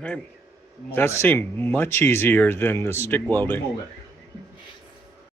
Right. More That better. seemed much easier than the stick welding. More better.